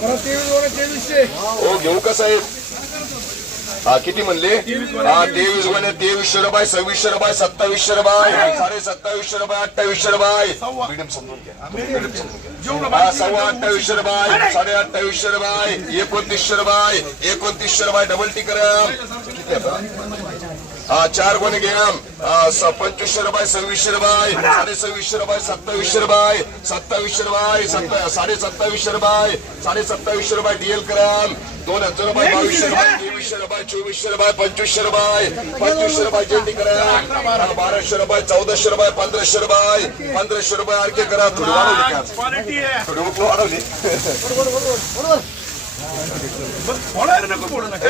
हो घेऊ का साहेब? हा किती म्हणले? हा तेवीस म्हणे तेवीसशे रुपये सव्वीसशे रुपये सत्तावीसशे रुपये साडे सत्तावीसशे रुपये अठ्ठावीसशे रुपये मीडियम समजून घ्या. सव्वा अठ्ठावीसशे रुपये साडे अठ्ठावीसशे रुपये एकोणतीसशे रुपये एकोणतीसशे रुपये डबल टी किती चार गुणे घ्या स- पंचवीसशे रुपये सव्वीसशे रुपये साडे सव्वीसशे रुपये सत्तावीसशे रुपये सत्तावीसशे रुपये सत्ता- साडे सत्तावीसशे रुपये साडे सत्तावीसशे रुपये डीएल ग्राम दोन हजार रुपये बावीसशे रुपये तेवीसशे रुपये चोवीसशे रुपये पंचवीसशे रुपये पंचवीसशे रुपये जेंडी करा बाराशे रुपये चौदाशे रुपये पंधराशे रुपये पंधराशे रुपये आणखी करा. थोडी वाढवली का? थोडी वाढवली. फोडायला नको फोडू नका.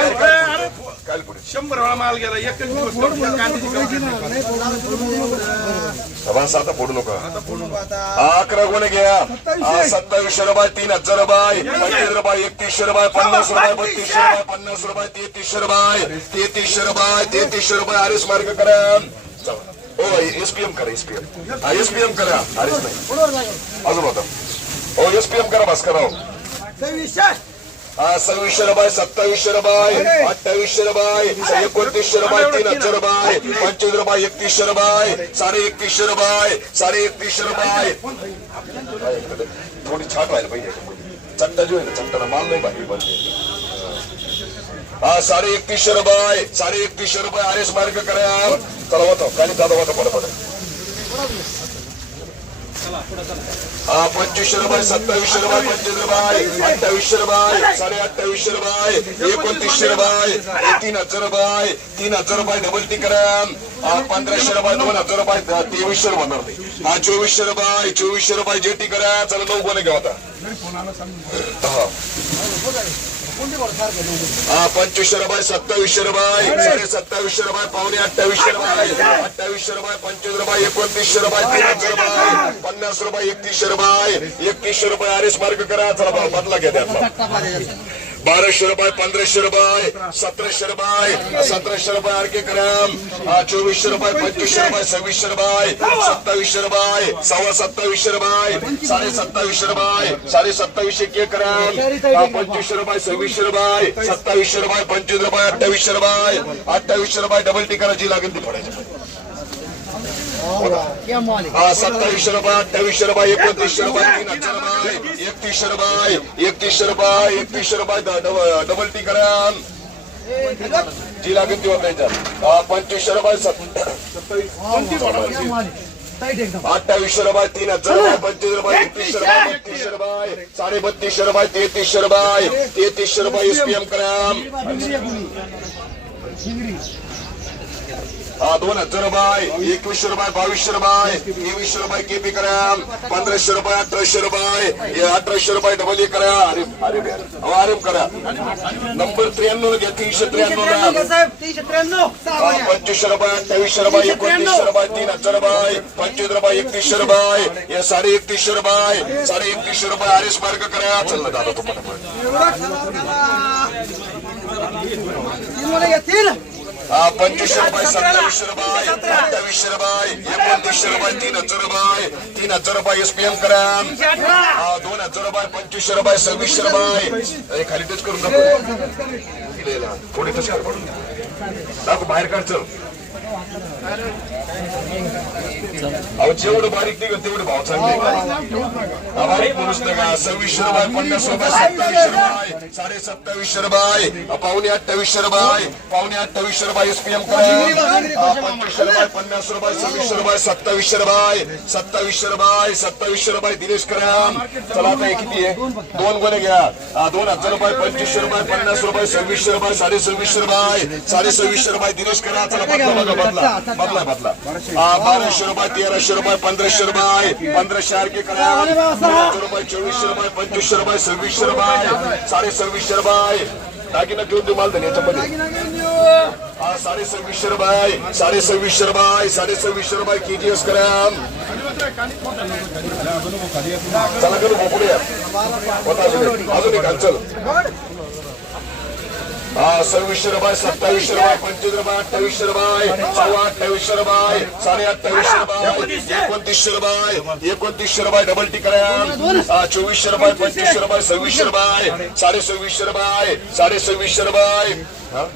अरे शंभर वेळा माल गेला एकच दिवस कांद्याची साता फोडू नका. अकरा गुन्हे घ्या. सत्तावीसशे रुपये तीन हजार रुपये. पंचवीस रुपये एकतीसशे रुपये पन्नास रुपये बत्तीसशे रुपये पन्नास रुपये तेहतीसशे रुपये. तेहतीसशे रुपये तेहतीसशे रुपये आरिस मार्ग करा. हो एसपीएम करा एसपीएम. हा एसपीएम करा. आरिस नाही. अजून होता. हो एसपीएम करा भास्करराव. हा सव्वीसशे रुपये सत्तावीसशे रुपये अठ्ठावीसशे रुपये एकोणतीसशे रुपये तीन हजार रुपये पंचवीस रुपये एकतीसशे रुपये साडे एकतीसशे रुपये साडे एकतीसशे रुपये. थोडी छाट व्हायला पाहिजे. चट्टा जो आहे ना चट्टाला माल नाही पाहिजे हा साडे एकतीसशे रुपये साडे एकतीसशे रुपये आर एस मार्ग करा चला होतो. खाली दादा होता पडा पडा हा पंचवीसशे रुपये सत्तावीसशे रुपये पंचवीस रुपये अठ्ठावीसशे रुपये साडे अठ्ठावीसशे रुपये एकोणतीसशे रुपये तीन हजार रुपये तीन हजार रुपये डबल ती करा पंधराशे रुपये दोन हजार रुपये तेवीसशे रुपये होणार नाही हा चोवीसशे रुपये चोवीसशे रुपये जे टी करा चला नऊ बोले घ्या होता हा. पंचवीसशे रुपये सत्तावीसशे रुपये साडे सत्तावीसशे रुपये पावणे अठ्ठावीसशे रुपये अठ्ठावीसशे रुपये पंचवीस रुपये एकोणतीसशे रुपये तीन हजार रुपये पन्नास रुपये एकतीसशे रुपये एकतीसशे रुपये आरिस मार्ग करा चला बदला घ्या त्यातला. बाराशे रुपये पंधराशे रुपये सतराशे रुपये सतराशे रुपये आरके करम चोवीसशे रुपये पंचवीसशे रुपये सव्वीसशे रुपये सत्तावीसशे रुपये सव्वा सत्तावीसशे रुपये साडे सत्तावीसशे रुपये साडे सत्तावीसशे के करम पंचवीसशे रुपये सव्वीसशे रुपये सत्तावीसशे रुपये पंचवीस रुपये अठ्ठावीसशे रुपये अठ्ठावीसशे रुपये डबल टी करायची लागेल ती पडायची हा सत्तावीसशे रुपये अठ्ठावीसशे रुपये एकोणतीसशे रुपये तीन हजार रुपये एकतीसशे रुपये एकतीसशे रुपये एकतीसशे रुपये डबल टी करा जी लागेल ती होता हा पंचवीसशे रुपये सत- अठ्ठावीसशे रुपये तीन हजार रुपये पंचवीस रुपये एकतीसशे रुपये बत्तीसशे रुपये साडे बत्तीसशे रुपये तेहतीसशे रुपये तेहतीसशे रुपये एसपीएम करा हा दोन हजार रुपये. एकवीसशे रुपये बावीसशे रुपये. तेवीसशे रुपये केपी करा पंधराशे रुपये अठराशे रुपये. अठराशे रुपये डबल ए करा. अरे अरे आरेम करा. नंबर त्र्याण्णव घ्या तीनशे त्र्याण्णव पंचवीसशे रुपये अठ्ठावीसशे रुपये एकोणतीसशे रुपये तीन हजार रुपये. पंचवीस रुपये एकतीसशे रुपये. हे साडे एकतीसशे रुपये. साडे एकतीसशे रुपये आरेस मार्ग करा. चल ना दादा तुम्हाला पंचवीसशे रुपये सत्तावीसशे रुपये अठ्ठावीसशे रुपये एकोणतीसशे रुपये तीन हजार रुपये तीन हजार रुपये एस पी एम करा दोन हजार रुपये पंचवीसशे रुपये सव्वीसशे रुपये. खाली टच करून नको थोडी टच कर पडून. दाखव बाहेर काढ चल अहो जेवढं बारीक निघत तेवढे भाव चांगले बारीक माणूस नाही का सव्वीसशे रुपये पन्नास रुपये सत्तावीसशे रुपये. साडे सत्तावीसशे रुपये. पावणे अठ्ठावीसशे रुपये. पावणे अठ्ठावीसशे रुपये एसपीएम करा पंचवीसशे रुपये पन्नास रुपये सव्वीसशे रुपये सत्तावीसशे रुपये. सत्तावीसशे रुपये सत्तावीसशे रुपये दिनेश कराम चला आता किती आहे? दोन गुन्हे घ्या. हा, दोन हजार रुपये पंचवीसशे रुपये पन्नास रुपये सव्वीसशे रुपये साडे सव्वीसशे रुपये. साडे सव्वीसशे रुपये दिनेश करा चला बदला बदला. बदला बदला. बाराशे रुपये तेराशे रुपये पंधराशे रुपये पंधराशे आरके करा रुपये चोवीसशे रुपये पंचवीसशे रुपये सव्वीसशे रुपये साडे सव्वीसशे रुपये. दागिना ठेवून देऊ माल धनी याच्यामध्ये साडे सव्वीसशे रुपये साडे सव्वीसशे रुपये साडे सव्वीसशे रुपये के जी एस करा चला करू पुढे अजून एक. चल. सव्वीसशे रुपये सत्तावीसशे रुपये पंचवीस रुपये अठ्ठावीसशे रुपये सव्वा अठ्ठावीसशे रुपये साडे अठ्ठावीसशे रुपये एकोणतीसशे रुपये एकोणतीसशे रुपये डबल टिकड्या चोवीसशे रुपये पंचवीसशे रुपये सव्वीसशे रुपये साडे सव्वीसशे रुपये साडे सव्वीसशे रुपये हा?